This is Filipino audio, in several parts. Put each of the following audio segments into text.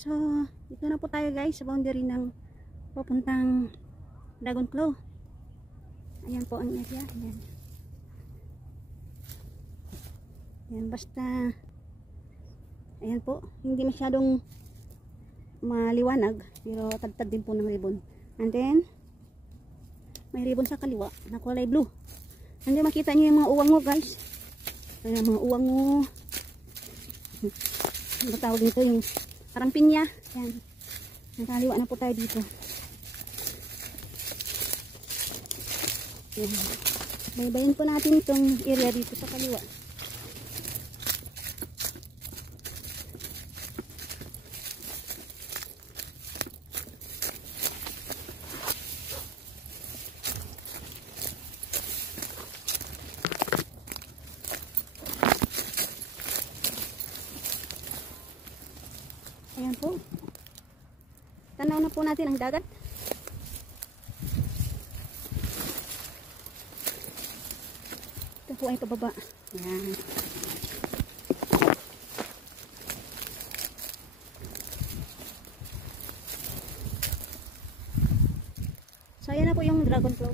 So, dito na po tayo guys sa boundary ng papuntang Dragon Claw. Ayan po ang area. Ayan. Ayan, basta ayan po, hindi masyadong maliwanag pero tad-tad din po ng ribbon. And then may ribbon sa kaliwa na kulay blue. And then makita niyo yung mga uwang mo guys. Ayan, mga uwang mo. Ano tawag dito, yung parang pinya. Ayan. Nakaliwa na po tayo dito. Ayan. Baybayin po natin itong area dito sa kaliwa. Ayan po. Tanaw na po natin ang dagat. Ito po ay pababa. Ayan. So ayan na po yung Dragon Claw.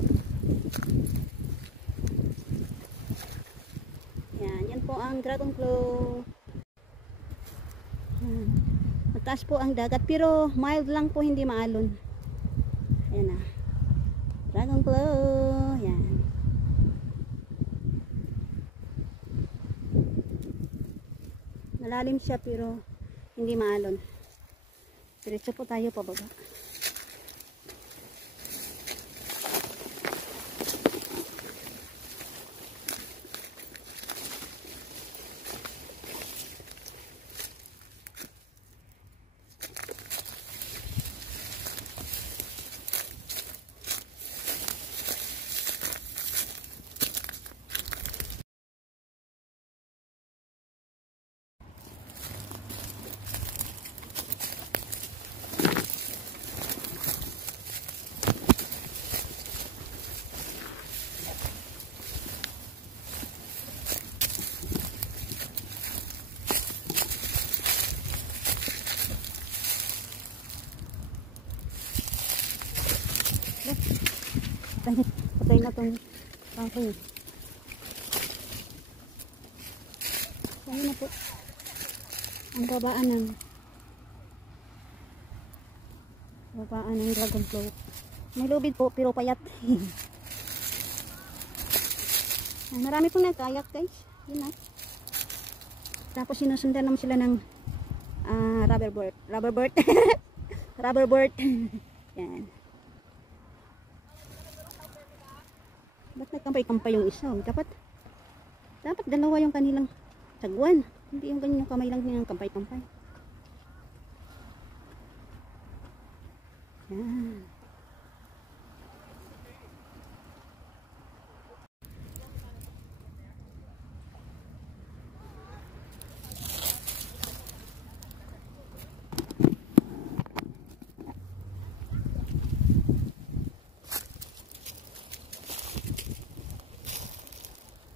Ayan. Yan po ang Dragon Claw. Ayan. Mataas po ang dagat pero mild lang po, hindi maalon. Ayan na. Dragon Claw. Ayan. Malalim siya pero hindi maalon. Diretso po tayo pababa. Patay na itong pangking. Ayun na po ang babaan ng Dragon Claw. May lubid po pero payat. Ay, marami pong nagkayak guys. Yun na. Tapos sinusundan naman sila ng rubber board. Rubber board. Yan. Ba't nagkampay-kampay yung isa? Dapat dalawa yung kanilang sagwan. Hindi yung ganyan yung kamay lang nilang kampay-kampay. Yan.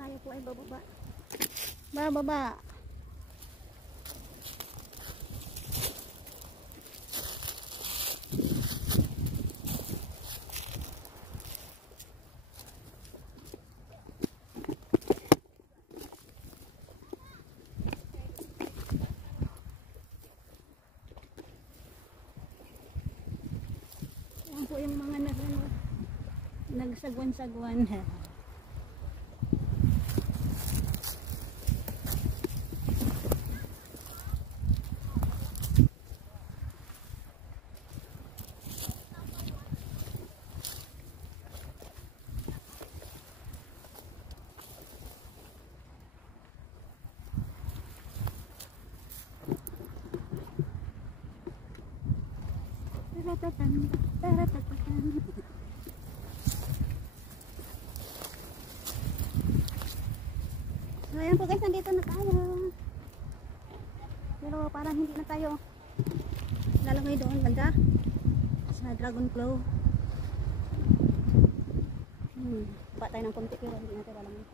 Tayo po ay bababa. Bababa. Yan po yung mga nagsagwan-sagwan. So ayan po guys, nandito na tayo. Pero parang hindi na tayo lalagay doon banda sa Dragon Claw. Pa tayo ng konti pero hindi na tayo lalagay.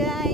guys.